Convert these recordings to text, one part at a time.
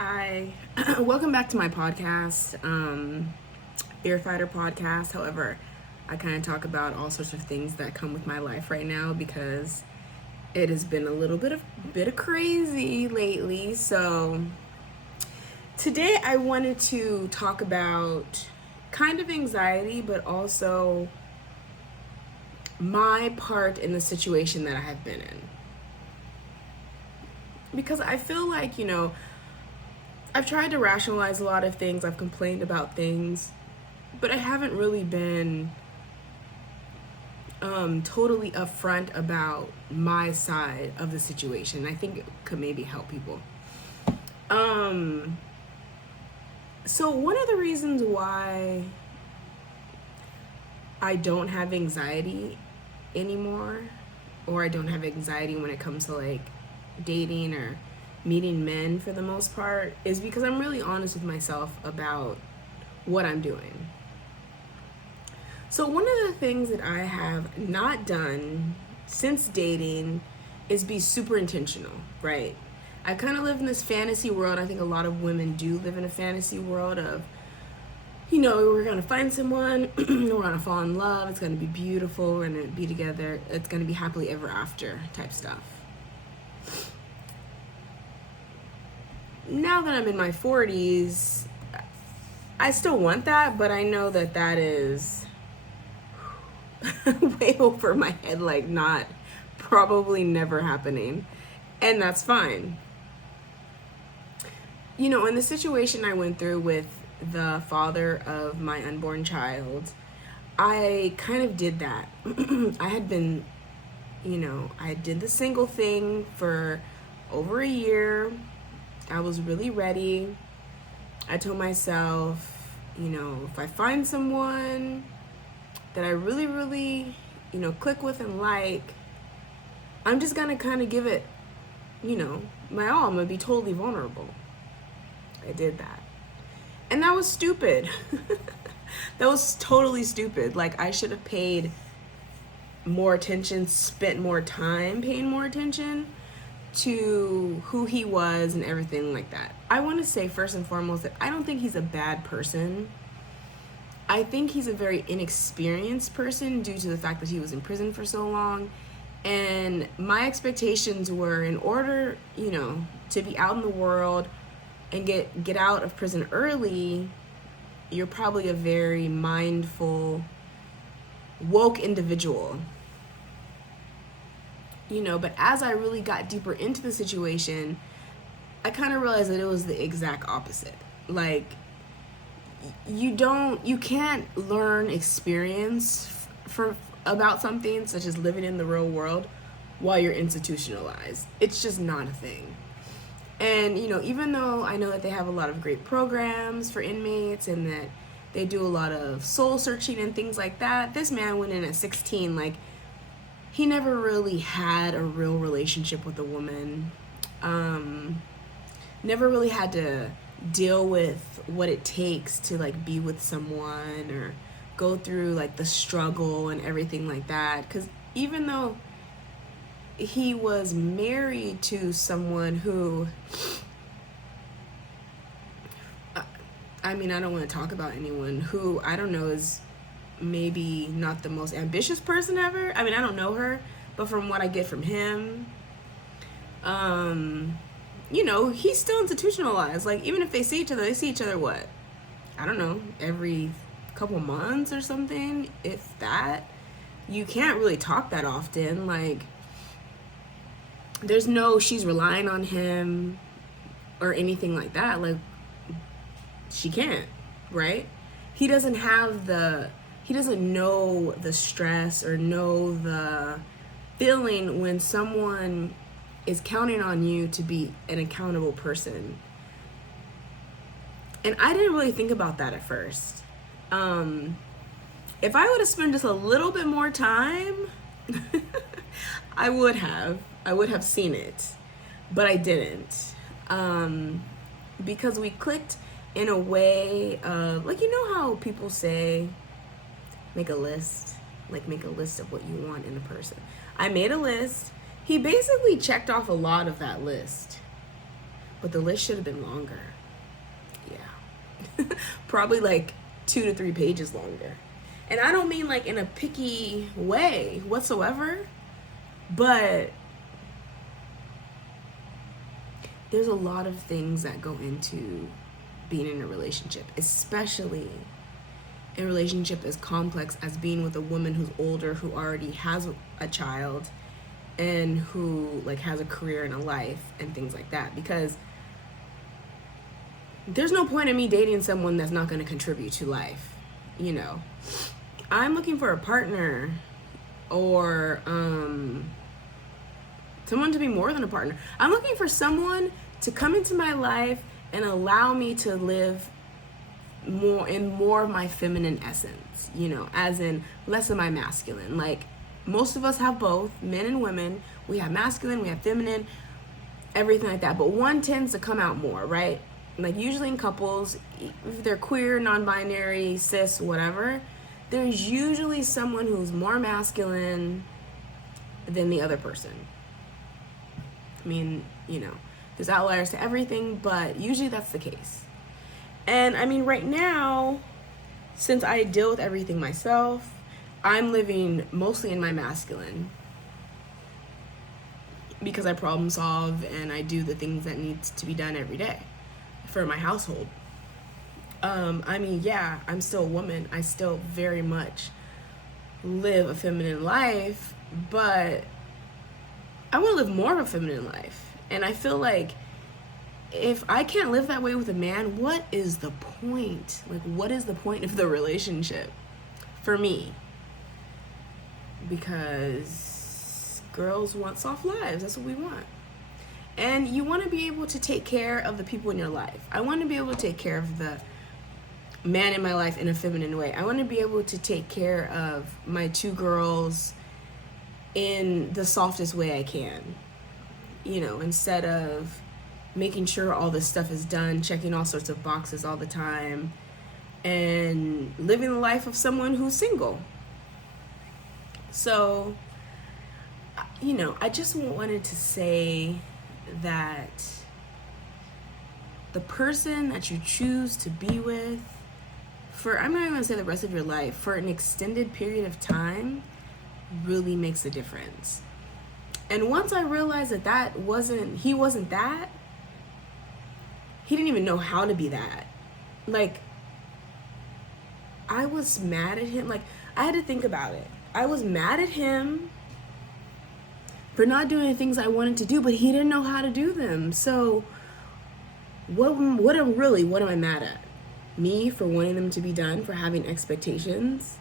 Hi, welcome back to my podcast, Fear Fighter podcast. However, I kind of talk about all sorts of things that come with my life right now because it has been a bit of crazy lately. So today I wanted to talk about kind of anxiety, but also my part in the situation that I have been in. Because I feel like, I've tried to rationalize a lot of things, I've complained about things, but I haven't really been totally upfront about my side of the situation. I think it could maybe help people. So one of the reasons why I don't have anxiety anymore, or I don't have anxiety when it comes to like dating or meeting men for the most part, is because I'm really honest with myself about what I'm doing. So one of the things that I have not done since dating is be super intentional, right? I kind of live in this fantasy world. I think a lot of women do live in a fantasy world of, we're going to find someone, we're going to fall in love, it's going to be beautiful, we're going to be together, it's going to be happily ever after type stuff. Now that I'm in my 40s, I still want that, but I know that that is way over my head, like not probably never happening. And that's fine. In the situation I went through with the father of my unborn child, I kind of did that. I had been, I did the single thing for over a year. I was really ready. I told myself, if I find someone that I really, really, click with and like, I'm just gonna kind of give it, my all. I'm gonna be totally vulnerable. I did that. And that was stupid. That was totally stupid. Like, I should have paid more attention, spent more time paying more attention to who he was and everything like that. I want to say first and foremost that I don't think he's a bad person. I think he's a very inexperienced person due to the fact that he was in prison for so long. And my expectations were, in order, to be out in the world and get out of prison early, you're probably a very mindful, woke individual. But as I really got deeper into the situation, I kind of realized that it was the exact opposite. Like, you can't learn experience about something such as living in the real world while you're institutionalized. It's just not a thing. And, even though I know that they have a lot of great programs for inmates and that they do a lot of soul searching and things like that, this man went in at 16, like, he never really had a real relationship with a woman. Never really had to deal with what it takes to like be with someone or go through like the struggle and everything like that. Because even though he was married to someone who, I don't want to talk about anyone who I don't know is maybe not the most ambitious person ever. I don't know her, but from what I get from him, he's still institutionalized. Like, even if they see each other what? I don't know, every couple months or something, if that. You can't really talk that often. Like, there's no she's relying on him or anything like that. Like, she can't, right? He doesn't know the stress or know the feeling when someone is counting on you to be an accountable person. And I didn't really think about that at first. If I would have spent just a little bit more time, I would have seen it, but I didn't. Because we clicked in a way of, like, how people say, make a list of what you want in a person. I made a list. He basically checked off a lot of that list. but the list should have been longer. Yeah. Probably like 2 to 3 pages longer. And I don't mean like in a picky way whatsoever, but there's a lot of things that go into being in a relationship, especially a relationship as complex as being with a woman who's older, who already has a child, and who like has a career and a life and things like that. Because there's no point in me dating someone that's not going to contribute to life. You know, I'm looking for a partner, or someone to be more than a partner. I'm looking for someone to come into my life and allow me to live more of my feminine essence, you know, as in less of my masculine. Like, most of us have both, men and women. We have masculine, we have feminine, everything like that. But one tends to come out more, right? Like, usually in couples, if they're queer, non-binary, cis, whatever, there's usually someone who's more masculine than the other person. I mean, you know, there's outliers to everything, but usually that's the case. And I mean, right now, since I deal with everything myself, I'm living mostly in my masculine because I problem solve and I do the things that need to be done every day for my household. I mean, yeah, I'm still a woman. I still very much live a feminine life, but I want to live more of a feminine life. And I feel like if I can't live that way with a man, what is the point? Like, what is the point of the relationship for me? Because girls want soft lives. That's what we want. And you want to be able to take care of the people in your life. I want to be able to take care of the man in my life in a feminine way. I want to be able to take care of my 2 girls in the softest way I can. You know, instead of making sure all this stuff is done, checking all sorts of boxes all the time, and living the life of someone who's single. So, you know, I just wanted to say that the person that you choose to be with for, I'm not even going to say the rest of your life, for an extended period of time really makes a difference. And once I realized that he wasn't that, he didn't even know how to be that. Like, I was mad at him. Like, I had to think about it. I was mad at him for not doing the things I wanted to do, but he didn't know how to do them. So, what am I mad at? Me for wanting them to be done, for having expectations?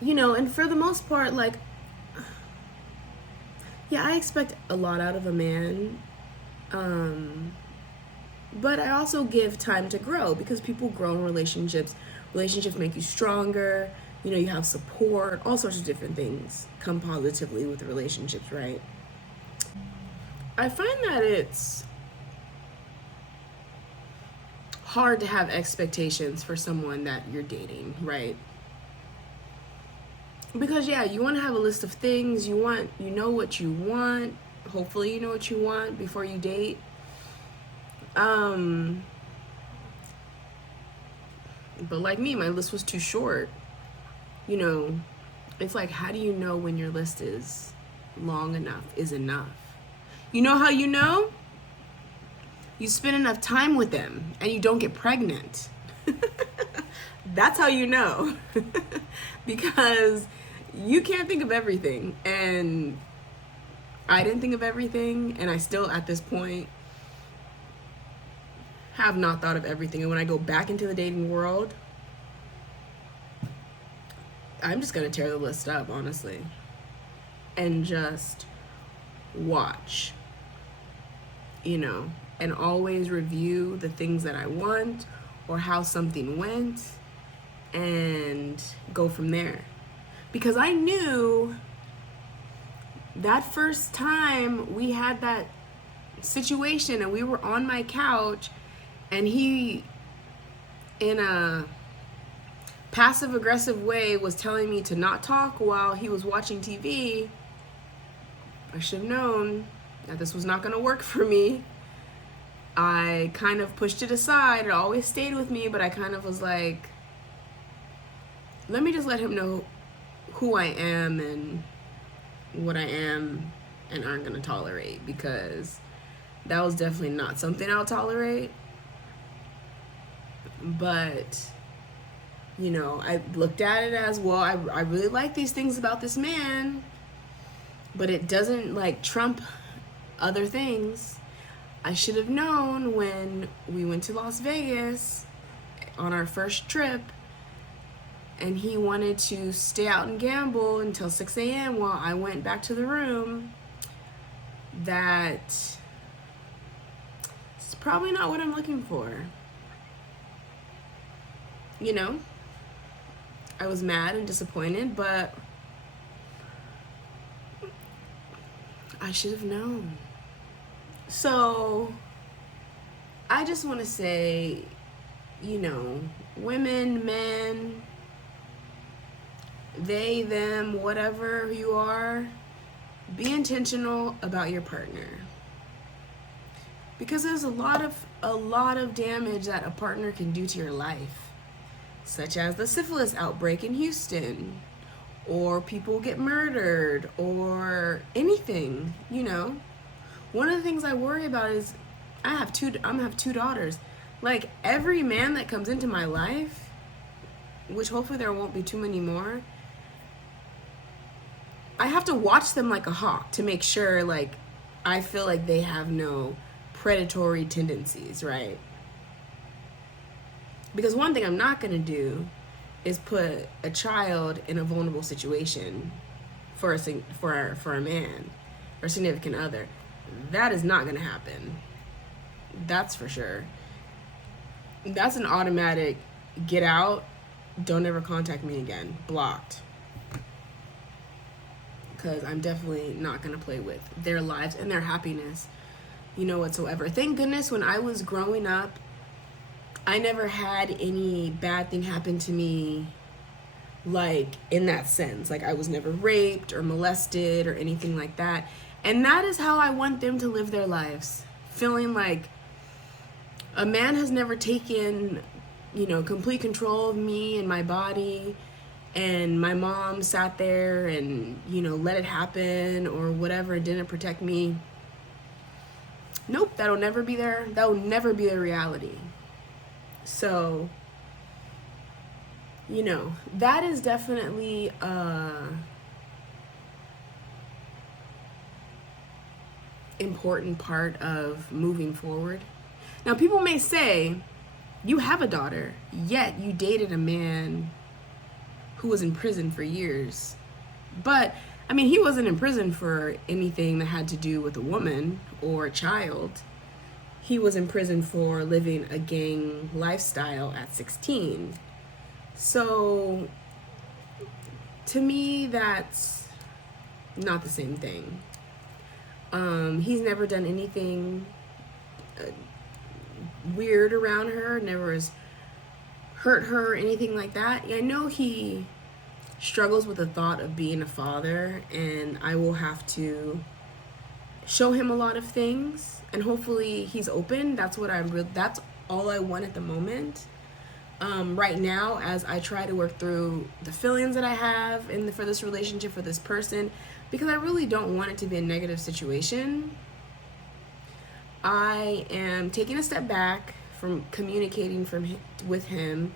You know, and for the most part, like, yeah, I expect a lot out of a man. But I also give time to grow, because people grow in relationships. Relationships make you stronger. You know, you have support. All sorts of different things come positively with relationships, right? I find that it's hard to have expectations for someone that you're dating, right? Because, yeah, you want to have a list of things. You know what you want. Hopefully you know what you want before you date. But like me, my list was too short. You know, it's like, how do you know when your list is long enough, is enough? You know how you know? You spend enough time with them and you don't get pregnant. That's how you know. Because you can't think of everything. And I didn't think of everything. And I still, at this point, have not thought of everything. And when I go back into the dating world, I'm just going to tear the list up, honestly. And just watch. You know, and always review the things that I want or how something went and go from there. Because I knew that first time we had that situation and we were on my couch and he, in a passive aggressive way, was telling me to not talk while he was watching TV, I should have known that this was not going to work for me. I kind of pushed it aside. It always stayed with me, but I kind of was like, let me just let him know who I am and what I am and aren't going to tolerate, because that was definitely not something I'll tolerate. But, you know, I looked at it as, well, I really like these things about this man, but it doesn't like trump other things. I should have known when we went to Las Vegas on our first trip and he wanted to stay out and gamble until 6 a.m. while I went back to the room, that it's probably not what I'm looking for. You know, I was mad and disappointed, but I should have known. So I just want to say, you know, women, men, they, them, whatever you are, be intentional about your partner. Because there's a lot of damage that a partner can do to your life, such as the syphilis outbreak in Houston, or people get murdered, or anything, you know. One of the things I worry about is I'm gonna have two daughters. Like, every man that comes into my life, which hopefully there won't be too many more, I have to watch them like a hawk to make sure, like, I feel like they have no predatory tendencies, right? Because one thing I'm not gonna do is put a child in a vulnerable situation for a man or significant other. That is not gonna happen. That's for sure. That's an automatic get out, don't ever contact me again, blocked. Because I'm definitely not gonna play with their lives and their happiness, you know, whatsoever. Thank goodness when I was growing up, I never had any bad thing happen to me, like, in that sense. Like, I was never raped or molested or anything like that. And that is how I want them to live their lives. Feeling like a man has never taken, you know, complete control of me and my body, and my mom sat there and, you know, let it happen or whatever and didn't protect me. Nope, that'll never be there. That will never be a reality. So, you know, that is definitely important part of moving forward. Now, people may say, you have a daughter, yet you dated a man who was in prison for years. But, I mean, he wasn't in prison for anything that had to do with a woman or a child. He was in prison for living a gang lifestyle at 16. So, to me, that's not the same thing. He's never done anything weird around her, never has hurt her or anything like that. I know he struggles with the thought of being a father, and I will have to show him a lot of things, and hopefully he's open. That's all I want at the moment. Right now, as I try to work through the feelings that I have for this relationship, for this person, because I really don't want it to be a negative situation. I am taking a step back from communicating with him,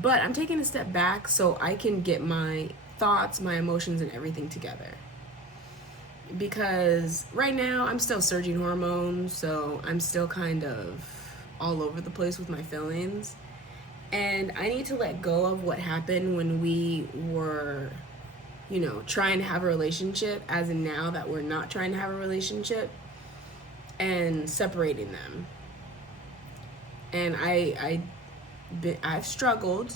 but I'm taking a step back so I can get my thoughts, my emotions, and everything together. Because right now I'm still surging hormones, so I'm still kind of all over the place with my feelings. And I need to let go of what happened when we were, you know, trying to have a relationship, as in now that we're not trying to have a relationship, and separating them. And I've struggled,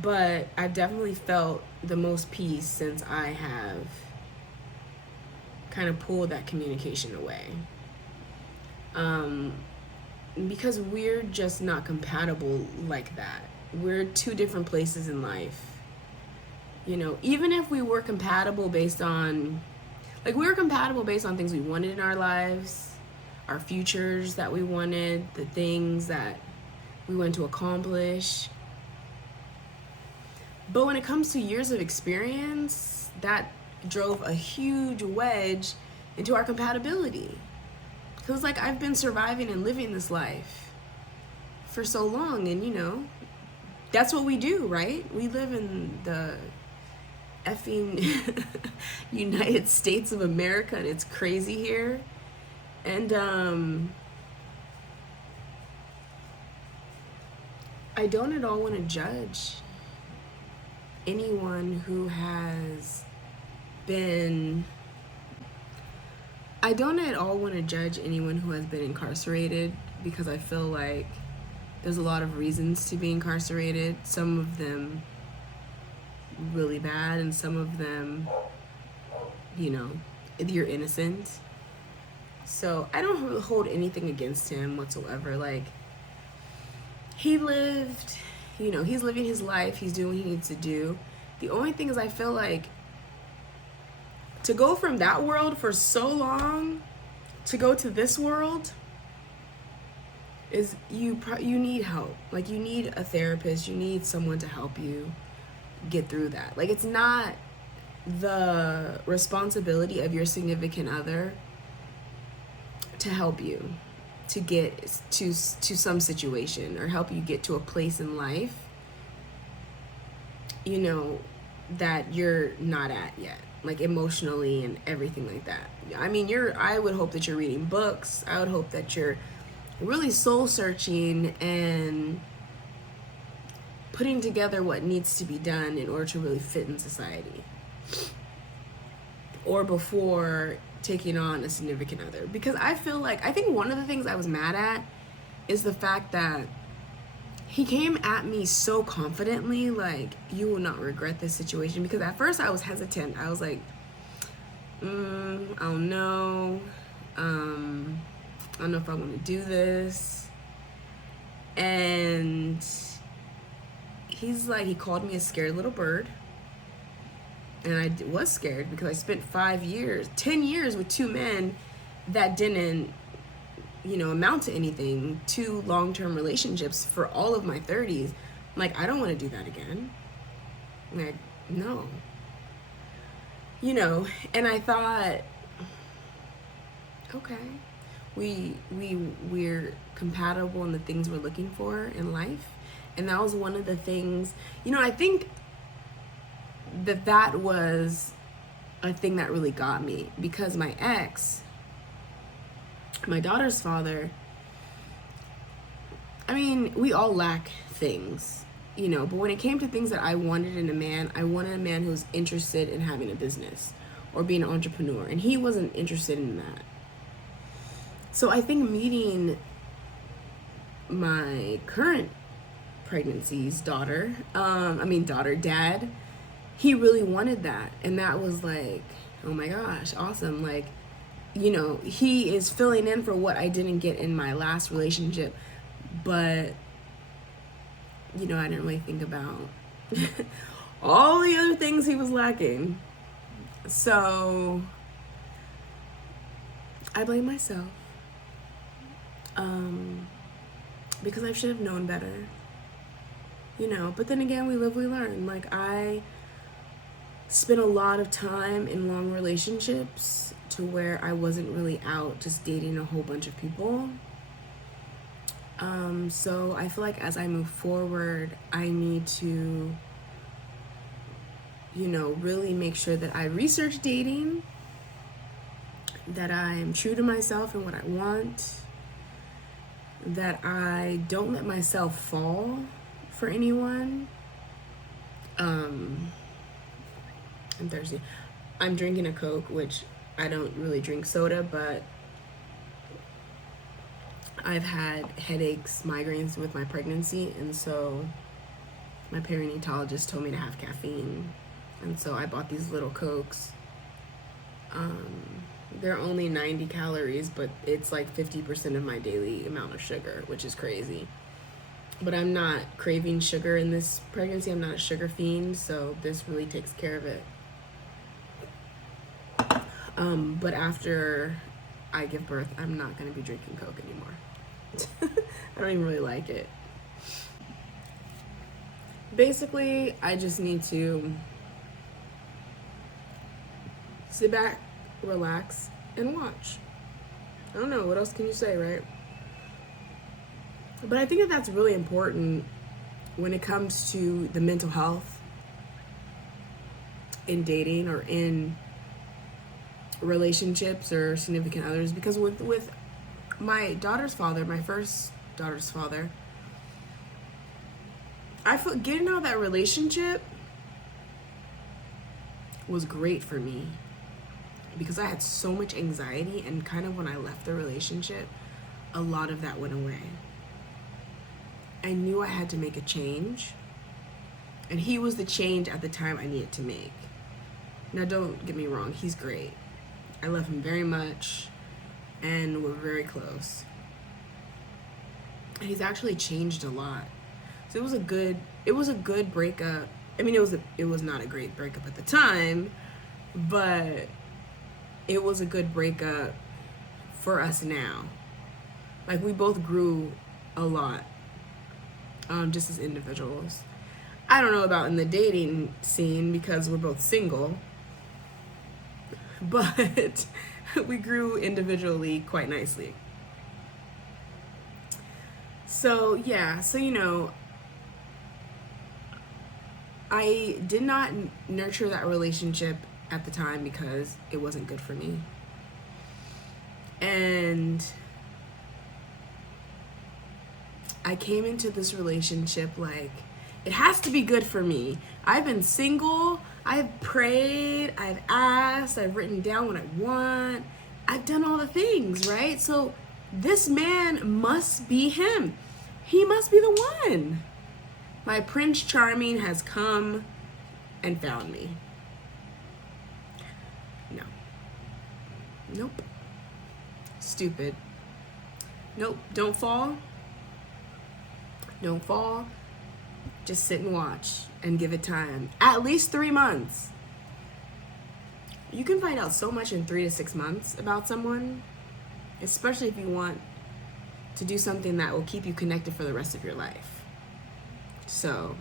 but I've definitely felt the most peace since I have kind of pulled that communication away. Because we're just not compatible like that. We're two different places in life. You know, even if we were compatible based on, Like, we were compatible based on things we wanted in our lives, our futures that we wanted, the things that we wanted to accomplish. But when it comes to years of experience, that drove a huge wedge into our compatibility. Because, like, I've been surviving and living this life for so long, and, you know, that's what we do, right? We live in the effing United States of America, and it's crazy here. And, I don't at all want to judge anyone who has been... I don't at all want to judge anyone who has been incarcerated, because I feel like there's a lot of reasons to be incarcerated. Some of them really bad, and some of them, you know, you're innocent. So I don't hold anything against him whatsoever. Like, he lived, you know, he's living his life, he's doing what he needs to do. The only thing is, I feel like to go from that world for so long to go to this world is, you need help. Like, you need a therapist, you need someone to help you get through that. Like, it's not the responsibility of your significant other to help you to get to some situation, or help you get to a place in life, you know, that you're not at yet, like emotionally and everything like that. I mean, I would hope that you're reading books. I would hope that you're really soul searching and putting together what needs to be done in order to really fit in society, or before taking on a significant other. Because I think one of the things I was mad at is the fact that he came at me so confidently, like, you will not regret this situation. Because at first I was hesitant. I was like, I don't know. I don't know if I want to do this. And he's like, he called me a scared little bird. And I was scared, because I spent 10 years with two men that didn't, you know, amount to anything, 2 long-term relationships for all of my 30s. I'm like, I don't want to do that again. I'm like, no. You know, and I thought, okay, we're compatible in the things we're looking for in life. And that was one of the things, you know, I think that was a thing that really got me, because my ex, my daughter's father, I mean, we all lack things, you know, but when it came to things that I wanted in a man, I wanted a man who was interested in having a business or being an entrepreneur, and he wasn't interested in that. So I think meeting my current pregnancy's dad, he really wanted that. And that was like, oh my gosh, awesome. Like, you know, he is filling in for what I didn't get in my last relationship. But, you know, I didn't really think about all the other things he was lacking. So I blame myself, because I should have known better, you know. But then again, we live, we learn. Like, I spent a lot of time in long relationships to where I wasn't really out just dating a whole bunch of people. So I feel like as I move forward, I need to, you know, really make sure that I research dating, that I am true to myself and what I want, that I don't let myself fall for anyone. I'm thirsty. I'm drinking a Coke, which I don't really drink soda, but I've had headaches, migraines with my pregnancy, and so my perinatologist told me to have caffeine, and so I bought these little Cokes. They're only 90 calories, but it's like 50% of my daily amount of sugar, which is crazy. But I'm not craving sugar in this pregnancy. I'm not a sugar fiend, so this really takes care of it. But after I give birth, I'm not going to be drinking Coke anymore. I don't even really like it. Basically, I just need to sit back, relax, and watch. I don't know, what else can you say, right? But I think that that's really important when it comes to the mental health in dating or in relationships or significant others, because with my daughter's father, my first daughter's father, I felt getting out of that relationship was great for me because I had so much anxiety, and kind of when I left the relationship, a lot of that went away. I knew I had to make a change, and he was the change at the time I needed to make. Now, don't get me wrong, he's great. I love him very much, and we're very close. And he's actually changed a lot. So it was a good breakup. I mean, it was not a great breakup at the time, but it was a good breakup for us now. Like, we both grew a lot, just as individuals. I don't know about in the dating scene because we're both single, but we grew individually quite nicely. So, yeah, I did not nurture that relationship at the time because it wasn't good for me. And I came into this relationship like, it has to be good for me. I've been single, I've prayed, I've asked, I've written down what I want. I've done all the things, right? So this man must be him. He must be the one. My Prince Charming has come and found me. No. Nope. Stupid. Nope. Don't fall. Don't fall. Just sit and watch and give it time. At least 3 months. You can find out so much in 3 to 6 months about someone, especially if you want to do something that will keep you connected for the rest of your life. So,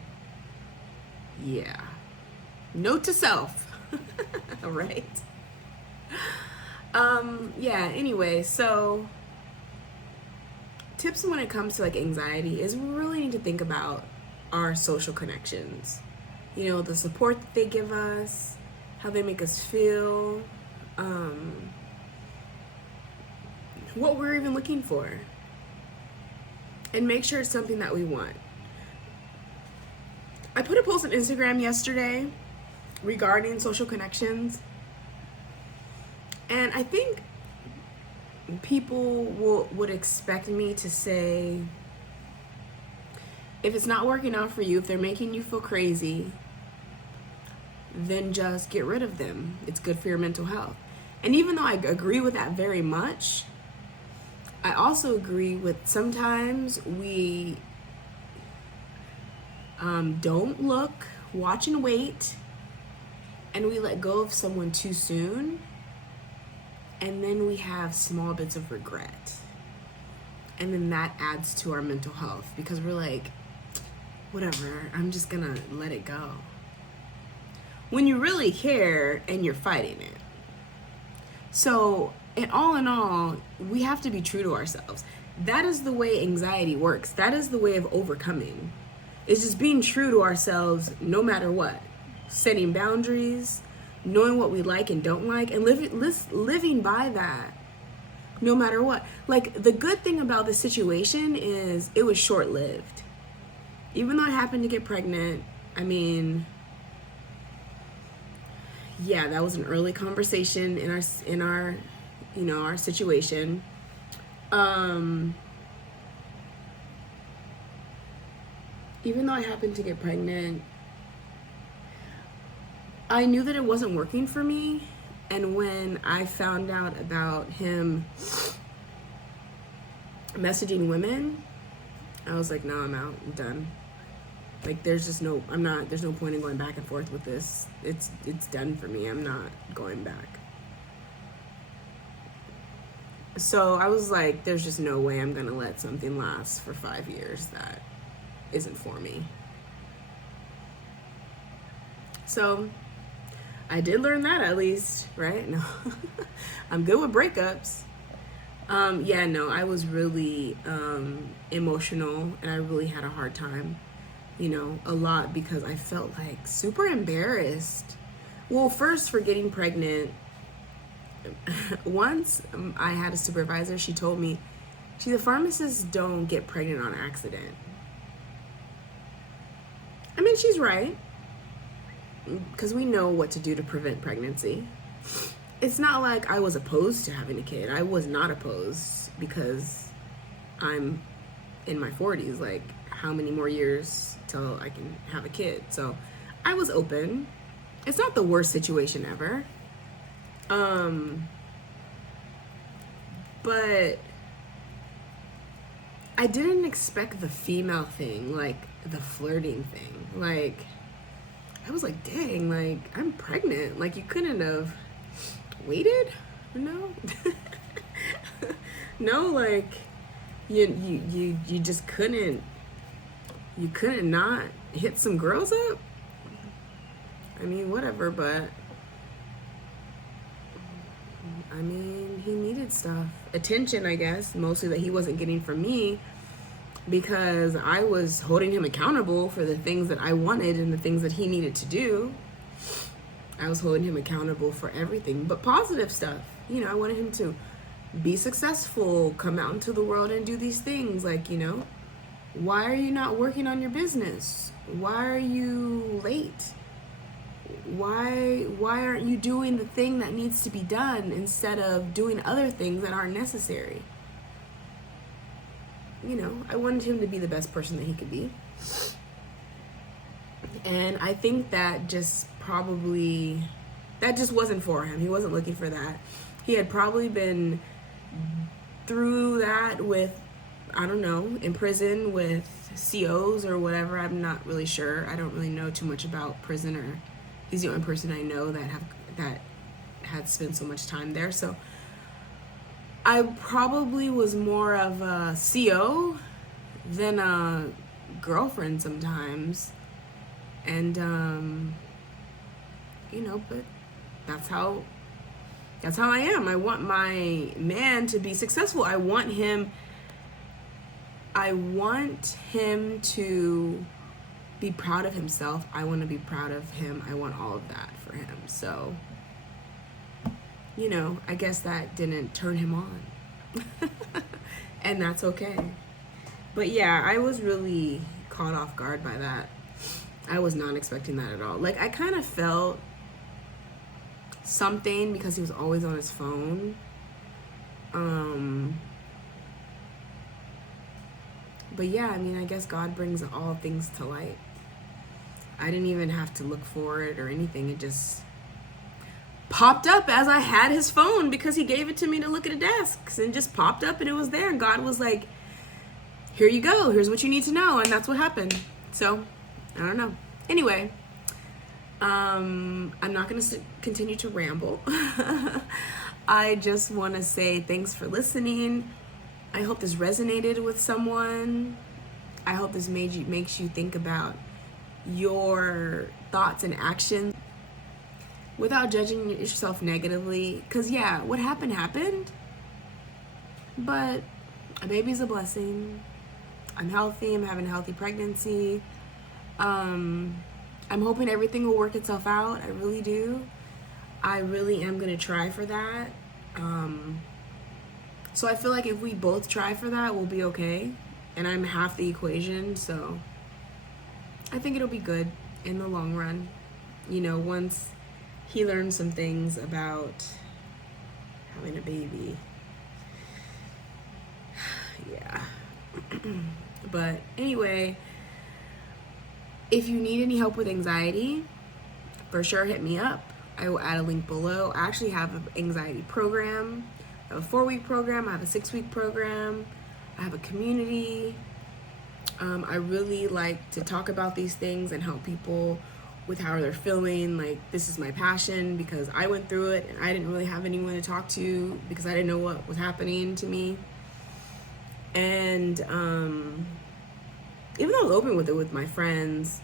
yeah. Note to self. All right. Yeah, anyway, so tips when it comes to like anxiety is we really need to think about our social connections. You know, the support that they give us, how they make us feel, what we're even looking for. And make sure it's something that we want. I put a post on Instagram yesterday regarding social connections. And I think people would expect me to say, if it's not working out for you, if they're making you feel crazy, then just get rid of them. It's good for your mental health. And even though I agree with that very much, I also agree with sometimes we don't look, watch and wait, and we let go of someone too soon, and then we have small bits of regret. And then that adds to our mental health because we're like, whatever, I'm just gonna let it go. When you really care and you're fighting it. So, in all, we have to be true to ourselves. That is the way anxiety works. That is the way of overcoming. It's just being true to ourselves no matter what. Setting boundaries, knowing what we like and don't like, and living by that no matter what. Like, the good thing about this situation is it was short-lived. Even though I happened to get pregnant, I mean, yeah, that was an early conversation in our our situation. Even though I happened to get pregnant, I knew that it wasn't working for me. And when I found out about him messaging women, I was like, no, I'm out. I'm done. Like, there's no point in going back and forth with this. It's done for me. I'm not going back. So I was like, there's just no way I'm gonna let something last for 5 years that isn't for me. So I did learn that, at least, right? No, I'm good with breakups. Yeah, no, I was really emotional, and I really had a hard time, a lot, because I felt like super embarrassed. Well, first, for getting pregnant. Once I had a supervisor, she told me, the pharmacists don't get pregnant on accident. I mean, she's right, because we know what to do to prevent pregnancy. It's not like I was opposed to having a kid. I was not opposed, because I'm in my 40s. Like, how many more years till I can have a kid? So I was open. It's not the worst situation ever. But I didn't expect the female thing, like the flirting thing. Like, I was like, dang, like, I'm pregnant. Like, you couldn't have waited? No. No, like, you just couldn't, not hit some girls up? I mean, whatever, but I mean, he needed stuff. Attention, I guess, mostly, that he wasn't getting from me, because I was holding him accountable for the things that I wanted and the things that he needed to do. I was holding him accountable for everything, but positive stuff. I wanted him to be successful, come out into the world and do these things. Like, why are you not working on your business? Why are you late? Why aren't you doing the thing that needs to be done instead of doing other things that aren't necessary? I wanted him to be the best person that he could be. And I think that just wasn't for him. He wasn't looking for that. He had probably been through that with, I don't know, in prison with COs or whatever. I'm not really sure. I don't really know too much about prison, or he's the only person I know that had spent so much time there. So I probably was more of a CO than a girlfriend sometimes. And but that's how I am. I want my man to be successful. I want him to be proud of himself. I want to be proud of him. I want all of that for him. So, I guess that didn't turn him on. And that's okay. But yeah, I was really caught off guard by that. I was not expecting that at all. Like, I kind of felt something because he was always on his phone. But yeah, I mean, I guess God brings all things to light. I didn't even have to look for it or anything. It just popped up as I had his phone, because he gave it to me to look at a desk, and just popped up and it was there. And God was like, here you go. Here's what you need to know. And that's what happened. So, I don't know. Anyway, I'm not going to continue to ramble. I just want to say thanks for listening. I hope this resonated with someone. I hope this makes you think about your thoughts and actions without judging yourself negatively. Because yeah, what happened. But a baby's a blessing. I'm healthy. I'm having a healthy pregnancy. I'm hoping everything will work itself out. I really do. I really am going to try for that. So I feel like if we both try for that, we'll be okay. And I'm half the equation, so I think it'll be good in the long run. Once he learns some things about having a baby. Yeah. But anyway, if you need any help with anxiety, for sure hit me up. I will add a link below. I actually have an anxiety program. I have a 4-week program. I have a 6-week program. I have a community. I really like to talk about these things and help people with how they're feeling. Like, this is my passion because I went through it and I didn't really have anyone to talk to because I didn't know what was happening to me. And even though I was open with it with my friends,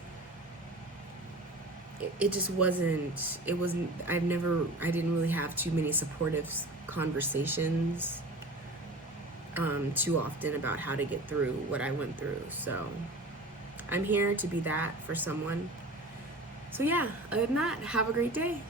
it just wasn't, I didn't really have too many supportive conversations too often about how to get through what I went through. So I'm here to be that for someone. So yeah, other than that, have a great day.